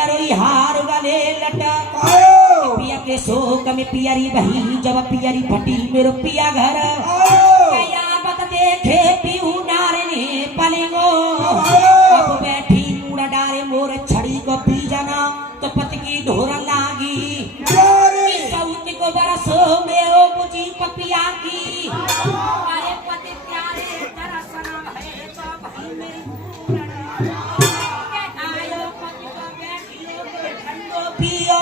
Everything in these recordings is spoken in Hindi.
पिया रोई हार वाले लटा पिया के शोक में पियरी बही जब पियरी फटी मेरो पिया घर कयामत देखे पीऊ नारने पलेगो अब बैठी कूड़ा डारे मोर छड़ी को पी जाना तो पति की ढोरा लागी सऊत को बरसो मेरो बुझी पपिया की अरे पति प्यारे तेरा सनम है तो भाई मेरी आयो पति को बैठियो तो ठंडो पियो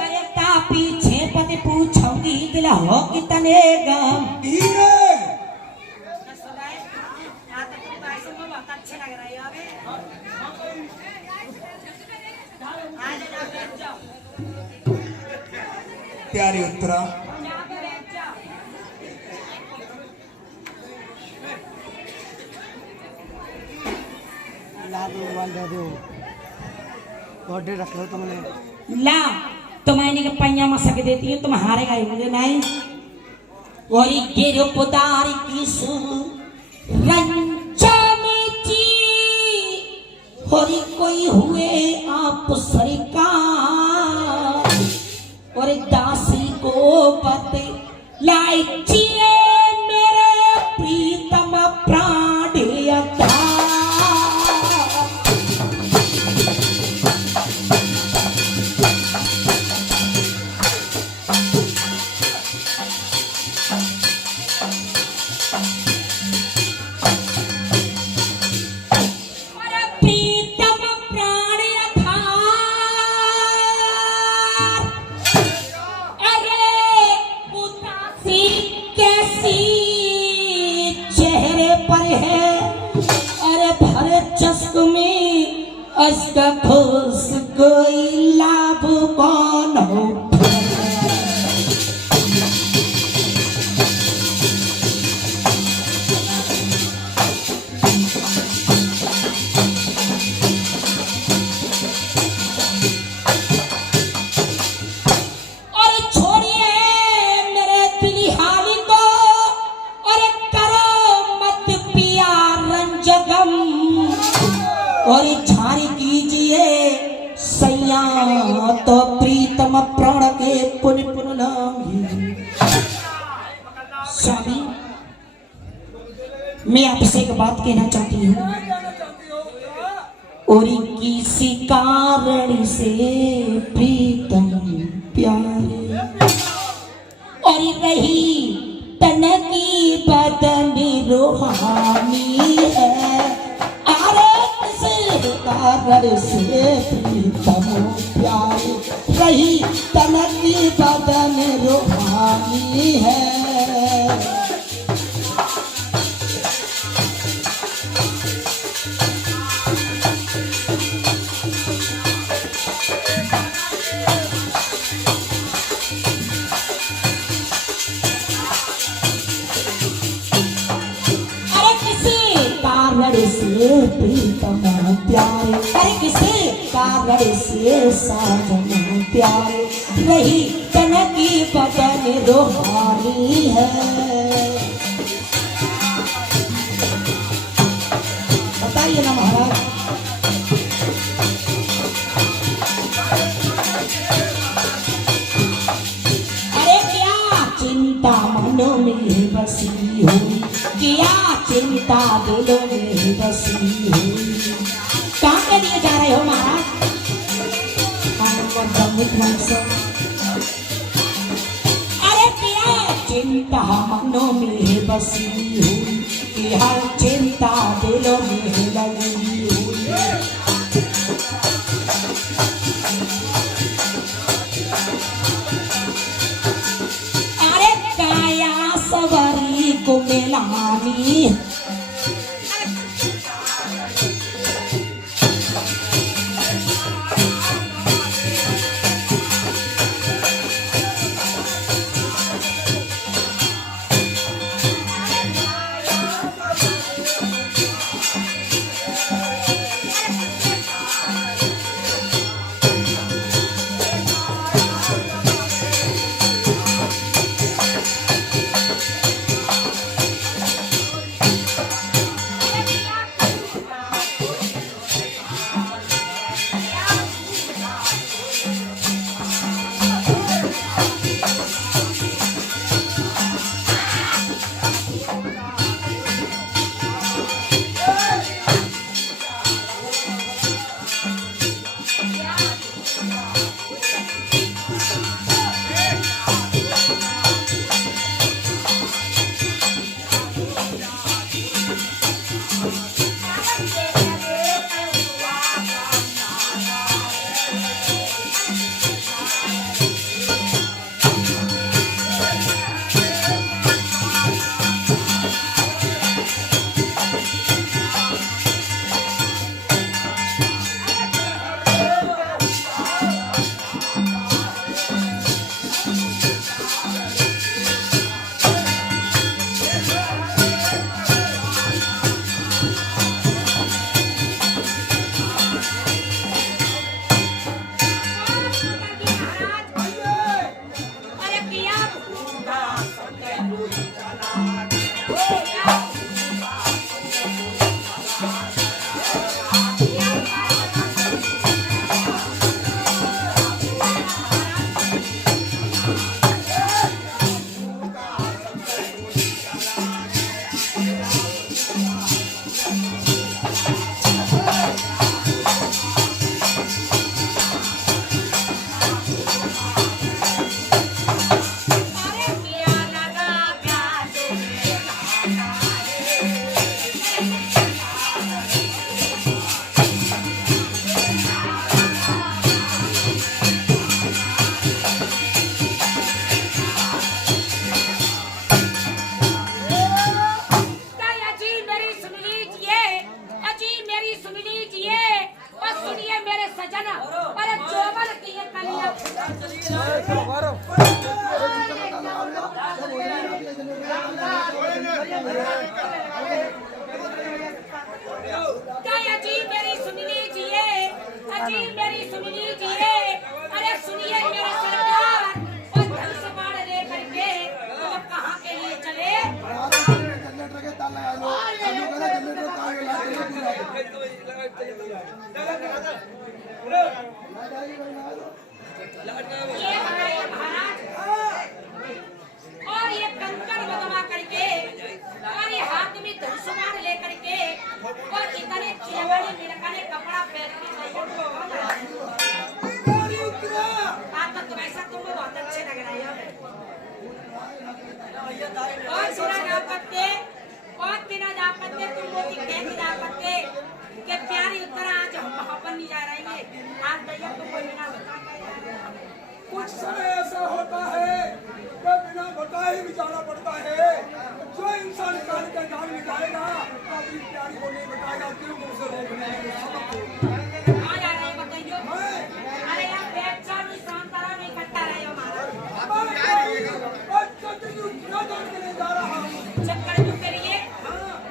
अरे ता पीछे पति पूछूंगी दिल हो कितने गम अच्छे लग रहे हो प्यारी उत्तरा रख लो तुमने ला तो मैंने के पैया में सक देती है तुम हारेगा मुझे नहीं और गिर पुतारी की सु रंचा में जी होरी कोई हुए आप सरकार और दासी को पते लाइचिए मेरे प्रीतम प्राण यथा इसका खुश कोई लाभ कौन हो और झारी कीजिए सैया तो प्रीतम प्राण के पुण्य पुण्य लागी स्वामी मैं आपसे एक बात कहना चाहती हूँ और किसी कारण से प्रीतम प्यारे और रही तन की बदन रूहानी है कारण से प्रीतम प्यारे रही तन की बदन रूहानी है से प्रीतम प्यारे अरे किसी कारण से साजन प्यारे रही तन की बदन रूहानी है बताइए ना महाराज अरे क्या चिंता मनो में बसी हुई क्या चिंता दिलों में बसी हुई कहाँ के लिए जा रहे हो महाराज अरे क्या चिंता मनों में बसी हुई क्या चिंता दिलों में लगी हुई अरे काया सवारी को मिलानी जी मेरी सुन लीजिए, अजी मेरी सुन लीजिए, अरे सुनिए मेरे सरकार, और धन संभाल लेकर के तो कहाँ के लिए चले? ये हमारे महाराज और ये कंकड़ बदमा करके और ये हाथ में धनुष्यबाण लेकर के और इतने चिलकाने मिलकाने कपड़ा पहन के आप तो वैसा तुमको बहुत अच्छे लग रहे हो। और सुना जा पत्ते और बिना जा पत्ते तुम मोती खेत जा पत्ते के प्यारी उत्तर आज हम वहां पर नहीं जा रहे हैं। आज भैया तुमको बिना कुछ समय ऐसा होता है कि बिना बताए ही जाना पड़ता है। जो इंसान काल का नाम निकालेगा अपनी प्यारी को नहीं बताएगा, क्यों उसे रोकने कहाँ जा रहे हैं बताइए? अरे यार बेचा नहीं शांतारा नहीं इकट्ठा रहे हो जा रहा हूँ चक्कर क्यों करिए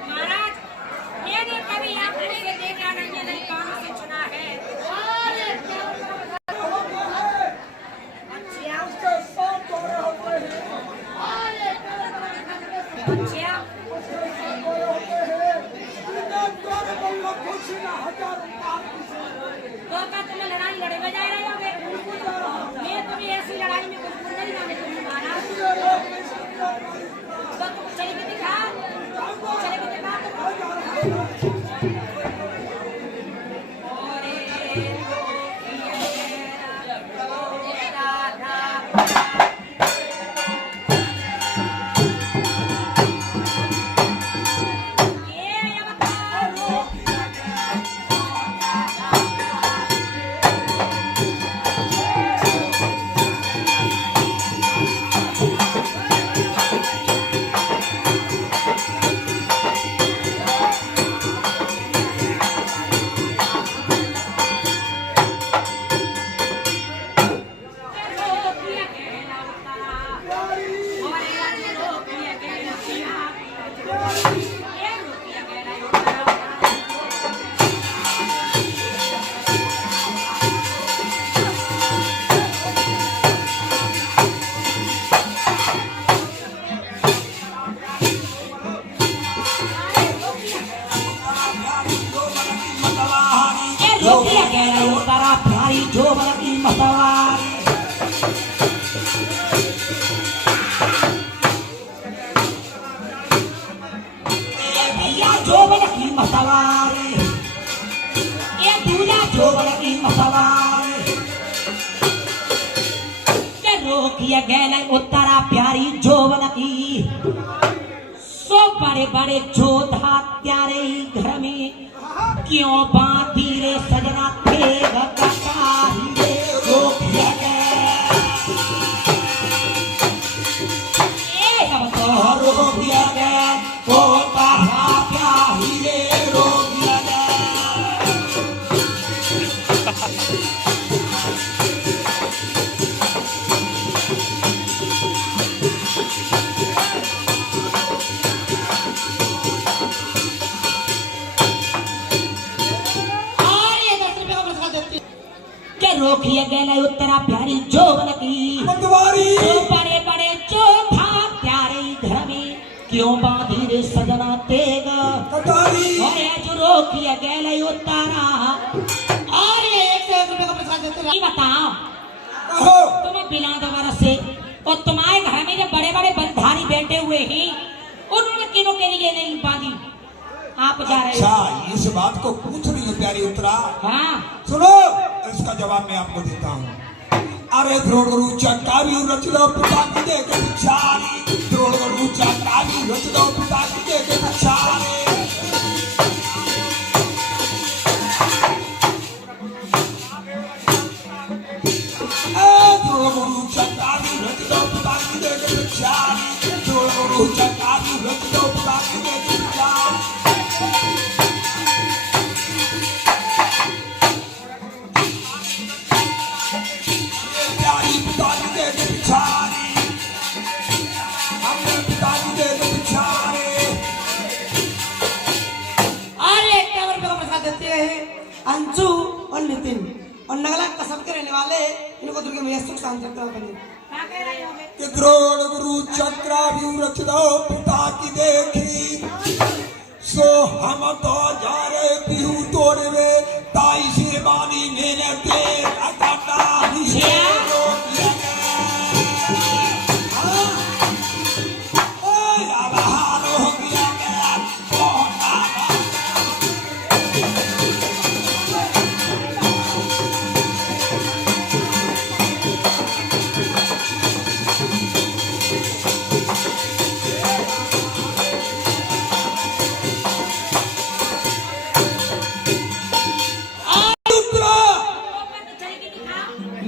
महाराज? मैंने कभी आपको से देखा नहीं है, नहीं कानों से सुना है। उसके साथ दौरे होते हैं, अच्छा उसके साथ दौरे होते हैं। बिना दौरे को लोग खुश ना हजारों पार तो क्या तुम्हें लड़ाई लड़े बजाए रहे होगे? मैं तुम्हें ऐसी लड़ाई में बिल्कुल नहीं जाने दूंगी महाराज। तो तुम चले के दिखा, चले के दिखा। रोटियां कह रहे हो तारा प्यारी जो बल की मतवार। भैया जो बल की मतवार, ये दूल्हा जो बल की मतवार। रोकिया गैल उत्तरा प्यारी जो बल की, सो बड़े बड़े जोधा त्यारे घर में क्यों बांधी रे सजना थे कटाही रे रोकिया गैल। अब तो रोकिया गैल वो तारा प्यारी रे रोकिया गैल। रोकिया गैल उत्तरा प्यारी जो बल की पटवारी, जो बड़े बड़े जो था प्यारे घर में क्यों बांधी रे सजना तेग कटारी। और जो रोकिया गैल उत्तरा और 101 रुपए का प्रसाद देते हैं। बताओ कहो तुम बिना दोबारा से और तुम्हारे घर में जो बड़े बड़े बंधारी बैठे हुए हैं उन्होंने किनों के लिए नहीं बांधी? आप जा रहे हो? अच्छा, इस बात को पूछ रही हो प्यारी उत्तरा। हाँ सुनो, इसका जवाब मैं आपको देता हूँ। अरे द्रोणगुरु चक्कावी रच लो पिता की दे के बिचारी, द्रोणगुरु चक्कावी रच लो पिता की दे के बिचारी। द्रोणगुरु चक्कावी रच लो पिता की दे के बिचारी, द्रोणगुरु चक्कावी रच लो पिता की दे के बिचारी। प्यारी पिता की दे के नितिन और नगला कसब के रहने वाले इनको दुर्गे मैया सुख शांति रखना बने। क्या कह रहे हो बे? कि द्रोण गुरु चक्राव्यूह रचना पिता की देखी सो हम तो जा रहे बिहू तोड़वे ताई से बानी मैंने देर अकाटा ही से रोक लिया हाँ? ओए अब हार हो गया मेरा कौन आवा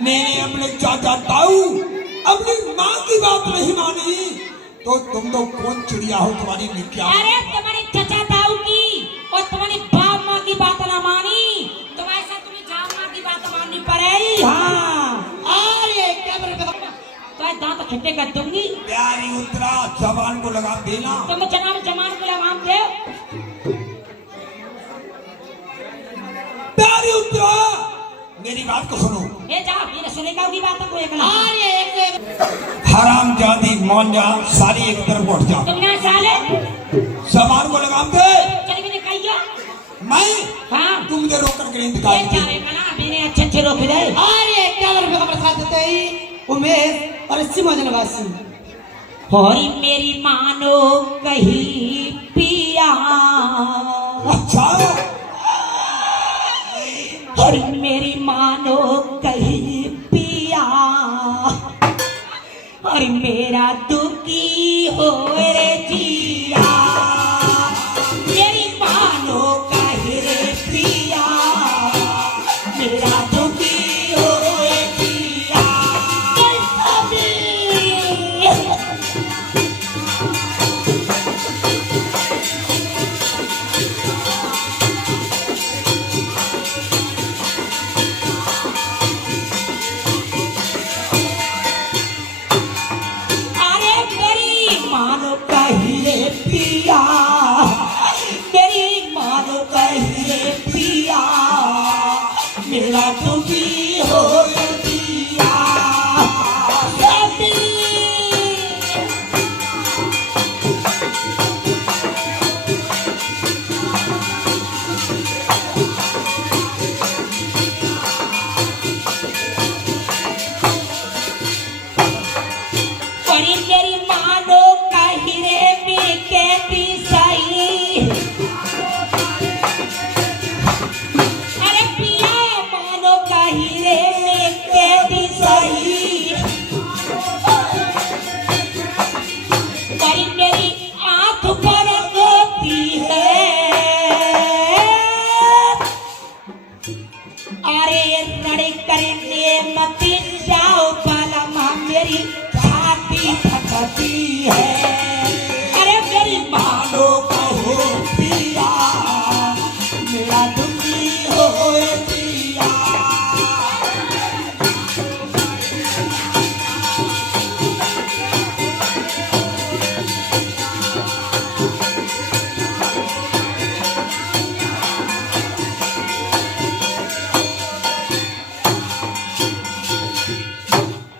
मैंने अपने चाचा ताऊ अपनी माँ की बात नहीं मानी तो तुम तो कौन चिड़िया हो तुम्हारी में क्या अरे तुम्हारी चचा ताऊ की और तुम्हारी बाप माँ की बात ना मानी तो ऐसा तुम्हें जान माँ की बात माननी पड़ेगी। हाँ अरे क्या तो दांत खट्टे कर दूंगी। प्यारी उत्तरा जबान को लगा देना तुम जनाब जमान को लगाम दे। प्यारी उत्तरा मेरी बात को सुनो ये जा मेरे सुनेगा की बात को एक ना अरे हराम जाती मान जा सारी एक तरफ उठ जा तुम ना साले जबान को लगाम दे चल के कहियो मैं हाँ तुम मुझे रोक करके नहीं ये दिखाई चारे का ना मैंने अच्छे रोक दे। अरे 51 रुपए का प्रसाद देते ही उमेश और 80 महाजनवासी होरी मेरी मानो कहीं पिया अच्छा होरी मेरी मानो कहीं पिया और मेरा दुखी हो रे जिया मेरी मानो कहीं रे पिया मेरा दुखी हो रे जिया अरे मेरी मानो कहीं रे पिया मेरी मानो कहीं रे पिया मेरा दुखी हो रे पिया अरे मेरी मानो कहीं रे बिके पिसाई अरे पिया मानो कहीं रे बिके पिसाई अरे मेरी आंख पर गोती है अरे रड़े करने मत जाओ बाला माँ मेरी छाती फटती है अरे मेरी मानो कहो पिया मेरा दुखी हो पिया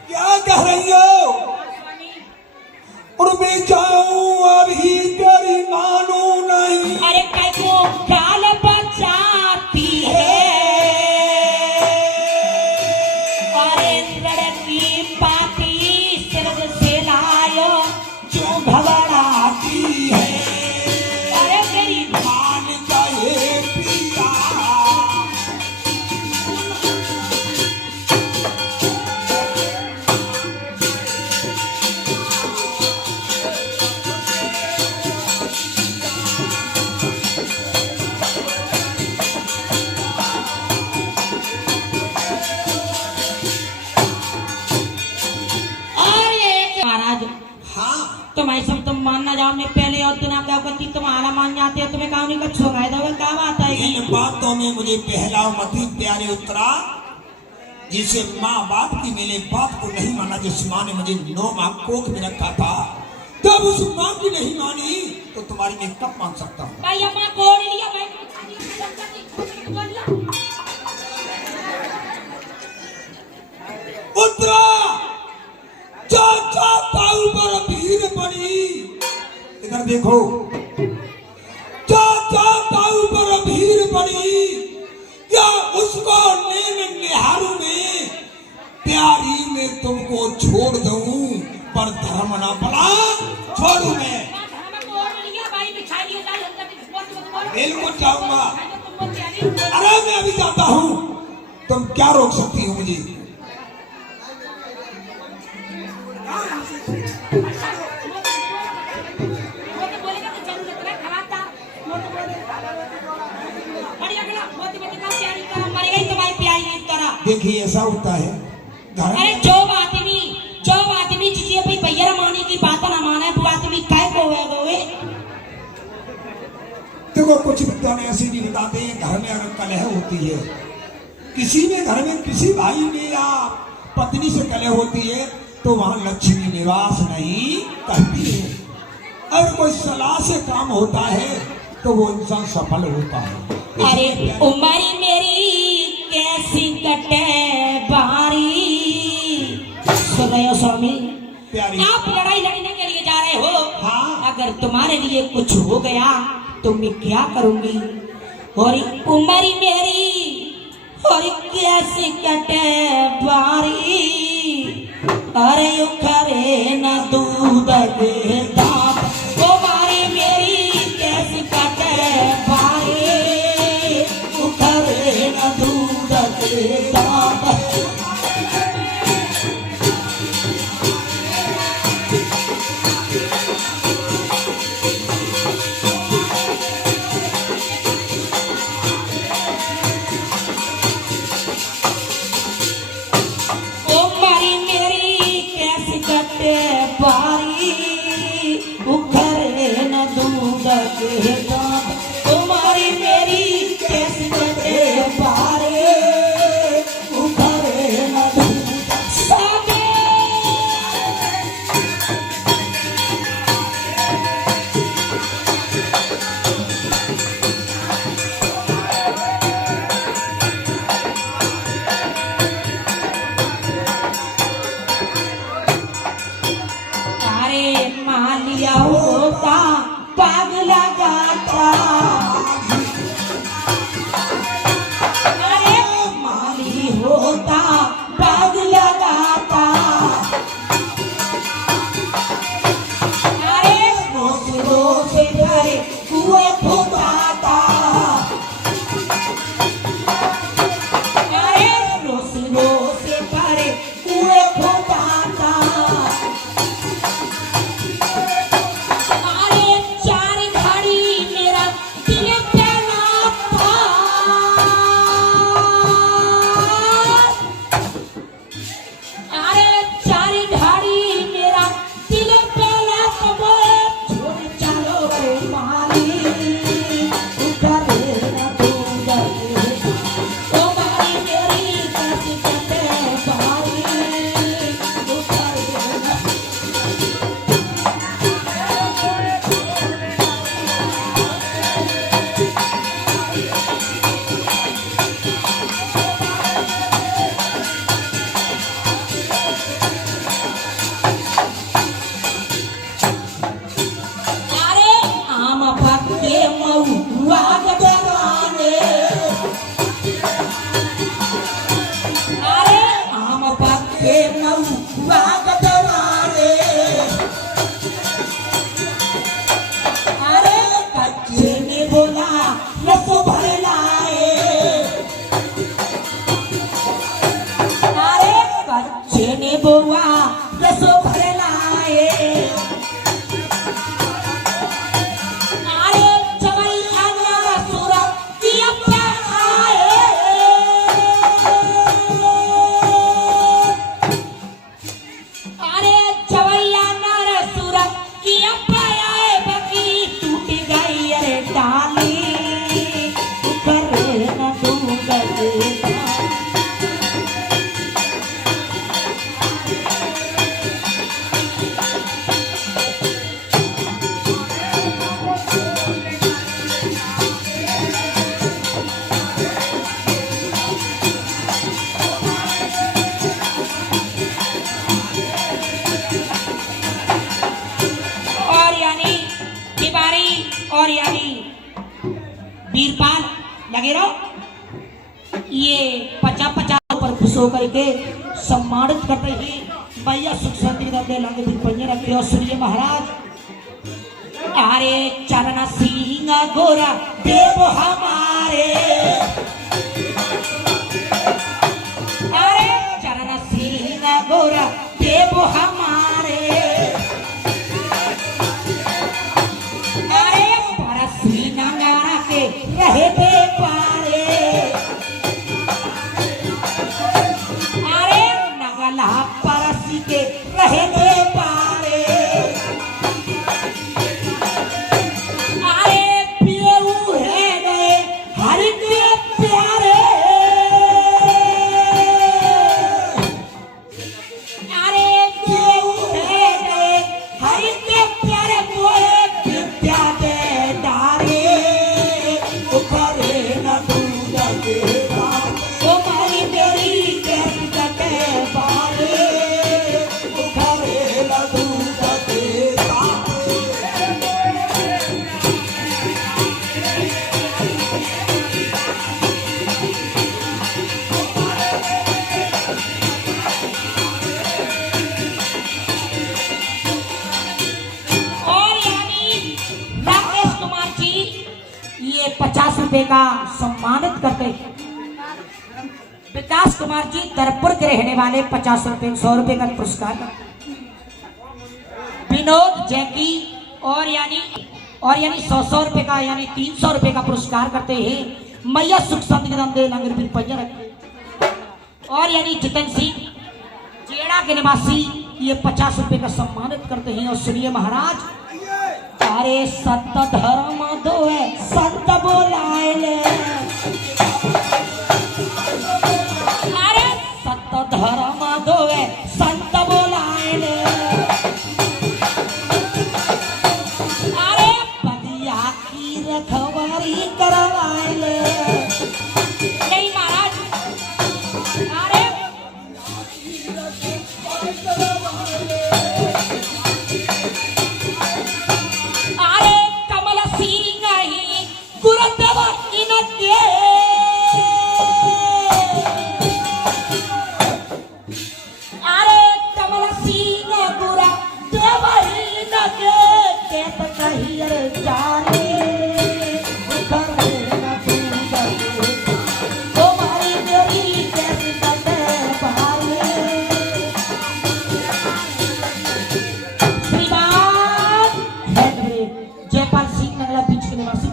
क्या कह रही हो और मैं जाऊं अभी तेरी मानू नहीं अरे कैको गाल बचाती है अरे लड़की पाती सिर से लायो जो घबराती है अरे मेरी मान जाए पिया महाराज हाँ तुम ऐसा तुम मानना जाओ मैं पहले और दिन आप जाओगे तुम्हारा मान जाते हो तुम्हें कहा नहीं का छोड़ा दो क्या बात है इन बातों में मुझे पहला मती प्यारे उत्तरा जिसे माँ बाप की मेरे बाप को नहीं माना जिस माँ ने मुझे 9 माह कोख में रखा था जब उस माँ की नहीं मानी तो तुम्हारी मैं कब मान सकता हूँ भाई अपना कोड लिया भाई पुत्रा चाचा ताऊ पर भीड़ पड़ी। इधर देखो, चाचा ताऊ पर भीड़ पड़ी, क्या उसको नैन निहारू में प्यारी में तुमको छोड़ दूं, पर धर्म ना पड़ा छोड़ू मैं। बिल्कुल जाऊंगा। अरे मैं अभी जाता हूँ, तुम क्या रोक सकती हो मुझे? देखिए ऐसा होता है। अरे जो आदमी जिसे अपनी पैर माने की बात ना माने, वो आदमी काय को है? देखो कुछ विद्वान ऐसे भी बताते हैं, घर में अगर कलह होती है, किसी में घर में किसी भाई में या पत्नी से कलह होती है, तो वहां लक्ष्मी निवास नहीं करती है। अगर कोई सलाह से काम होता है तो वो इंसान सफल होता है। अरे उमरी मेरी कैसी कटे बारी। सदैव स्वामी, आप लड़ाई लड़ने के लिए जा रहे हो। हाँ। अगर तुम्हारे लिए कुछ हो गया तो मैं क्या करूंगी? और उमरी मेरी और कैसी कटे बारी। अरे उखरे न दूध के दांत, उमरी मेरी कैसी कटे बारी। उखरे न दूध के दांत। बारी उखरे न दूध के दांत, तुम्हारी मेरी कैसी कटे बारी। उखरे न दूध सागे। मालिया होता पागला गाता। अरे माली होता पागला गाता। अरे रोज रोज भरे कुएं खोदाता। अरे रोज रोज भरे कुएं खोदाता। बोआ रसो भरे लाए। अरे जवाई खाना सुरा की अपना आए। अरे जवैया नार सुरा की अपना आए। बकरी टूट गई अरे डाली करे न दूंगा। लगे रहो। ये 50-50 पर खुश होकर के सम्मानित करते ही भैया सुख शांति दे लागे भी पहिए रखे और सुनिए महाराज। अरे चरण सिंह गोरा देव हमारे, अरे चरण सिंह गोरा देव हमारे, अरे परसी नंगारा के रहे थे पारे, अरे नगला परसी के रहे थे पारे, अरे पियऊ है गए हर के प्यारे, अरे पियऊ है गए हर के प्यारे मोरे विद्या दे डारे, उखरे न दूध के ओ मारी मेरी कैसी कटे बारे, उखरे न दूध के और यानी राकेश कुमार जी ये 50 रुपए का सम्मानित करते हैं। विकास कुमार जी दरपुर के रहने वाले 50 रुपए 100 रुपए का पुरस्कार करते हैं। विनोद जैकी और यानी 100 रुपए का यानी 300 रुपए का पुरस्कार करते हैं। मैया सुख शांति के नाम दे लंगर भी पहिया रखे और यानी जितन सिंह जेड़ा के निवासी ये 50 रुपए का सम्मानित करते हैं। और सुनिए महाराज, अरे सत्य धर्म दो है संत बोलाए ले, अरे सत्य धर्म दो है संत बोलाए ले, अरे बदिया की रखवारी करवाए ले, नहीं महाराज, अरे अरे कमल सिंह ही गुरुदेव इनके, अरे कमल सिंह गुरुदेव इनके केत कहियर जाने, उखरे न दूध के ओ मारी मेरी कैसी कटे बारे, श्रीमान हेनरी जयपाल सिंह नगला बीच के निवासी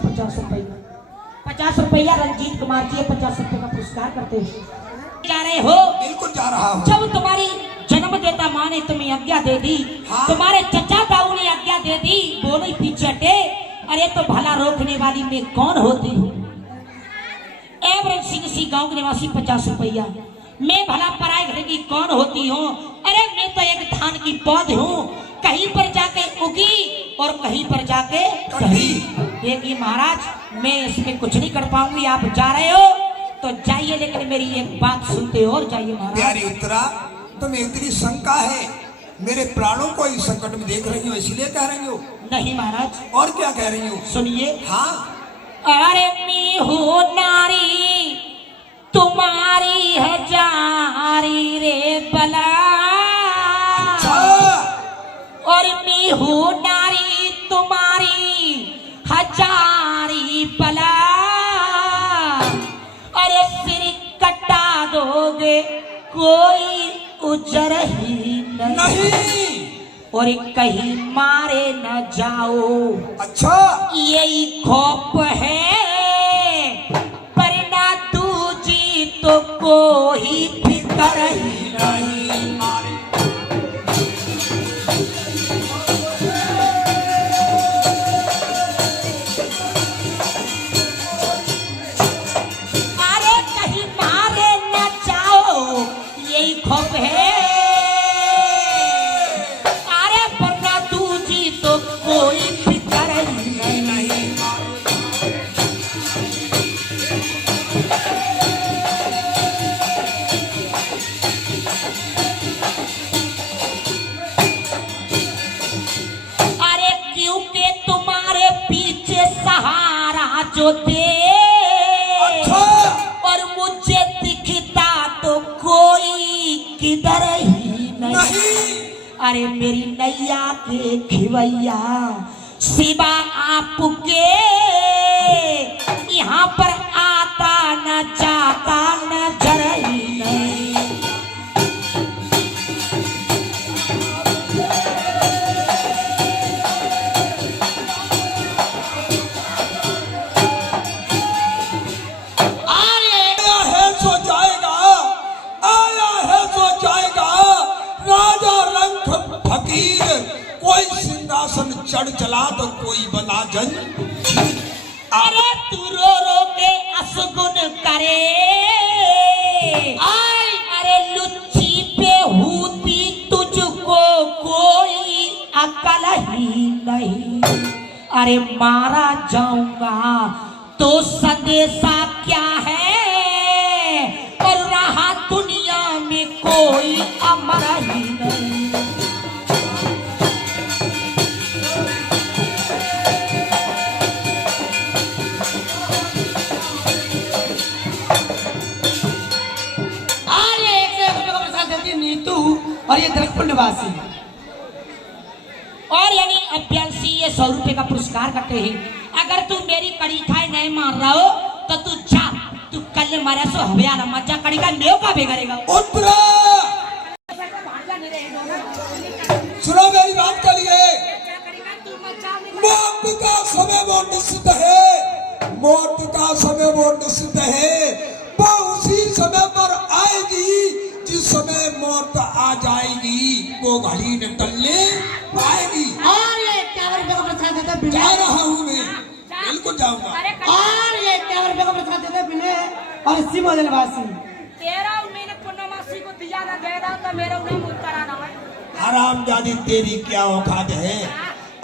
50 रुपया रंजीत कुमार जी 50 रुपए का पुरस्कार करते हैं। जा रहे हो? बिल्कुल जा रहा हूँ। जब तुम्हारी जन्मदाता माँ ने तुम्हें आज्ञा दे दी, हाँ? तुम्हारे चचा ताऊ ने आज्ञा दे दी, बोले पीछे हटे, अरे तो भला रोकने वाली मैं कौन होती हूँ? एवरेज सिंह सी गांव के निवासी 50 रुपया, मैं भला पराए घर की कौन होती हूँ? अरे मैं तो एक धान की पौध हूँ, कहीं पर जाके उगी और कहीं पर जाके कहीं। देखिए महाराज मैं इसमें कुछ नहीं कर पाऊंगी, आप जा रहे हो तो जाइए, लेकिन मेरी एक बात सुनते और जाइए महाराज। प्यारी उत्तरा, तुम्हें इतनी शंका है, मेरे प्राणों को इस संकट में देख रही हो इसलिए कह रही हो? नहीं महाराज। और क्या कह रही हो? सुनिए। हाँ। अरे मैं हूँ नारी तुम्हारी हजारी रे बला, और मैं हूँ नारी तुम्हारी हजारी बला, अरे सिर कटा दोगे कोई उजर ही नहीं, और कहीं मारे न जाओ, अच्छा यही खौफ है, पर ना दूजी तो कोई फिक्र ही नहीं। अरे कहीं मारे न जाओ यही खौफ है, अरे पर ना दूजी तो कोई फिक्र ही नहीं। अरे मेरी नैया के खिवैया सिवा आपके यहाँ पर आता न जाता नजर ही नहीं। कोई सिंहासन चढ़ चला तो कोई बना जन। अरे तू रो रो के असगुन करे आई, अरे लुच्ची पे हूती तुझको कोई अकल ही नहीं। अरे मारा जाऊंगा तो संदेशा क्या है, और रहा दुनिया में कोई अमर ही नहीं। और ये दरकुंडवासी और यानी अभ्यंसी ये 100 रुपए का पुरस्कार करते हैं। अगर तू मेरी कड़ी खाए नहीं मार रहा हो तो तू जा, तू कल मारा सो हव्या न मजा कड़ी का नेव का बेगरेगा। उत्तरा सुनो मेरी बात के लिए, मौत का समय वो निश्चित है, मौत का समय वो निश्चित है, वो उसी समय पर आएगी जिस समय मौत आ जाएगी, वो घड़ी निकलने पाएगी। और ये 51 रुपए का प्रसाद देते बिना, जा रहा हूँ मैं, बिल्कुल जाऊंगा। और ये 51 रुपए का प्रसाद देते बिना और इसी मौजनवासी तेरा मैंने पूर्णमासी को दिया ना दे रहा तो मेरा उन्हें मुतराना है। हरामजादी तेरी क्या औकात है,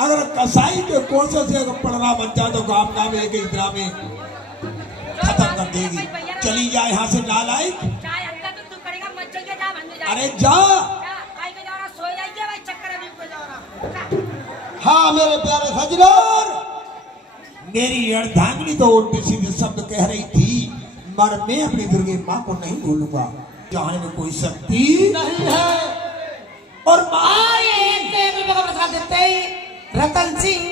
अगर कसाई के कोसे से अगर पड़रा बन जाए तो गांव गांव एक इधरा में खत्म कर देगी। चली जा यहाँ से नालायक। अरे जा। हाँ मेरे प्यारे सजनों, मेरी अर्धांगिनी तो उल्टी सीधे शब्द कह रही थी, मगर मैं अपनी दुर्गे माँ को नहीं भूलूंगा, जाने में कोई शक्ति नहीं है। और और ये 1 रुपए का प्रसाद देते ही रतन सिंह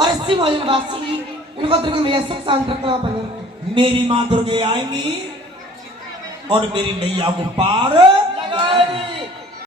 और इसी मौजनवासी इनको दुर्गे मैया सुख शांति रखना पड़ेगा। मेरी माँ दुर्गे आएंगी और मेरी नैया को पार लगाएगी।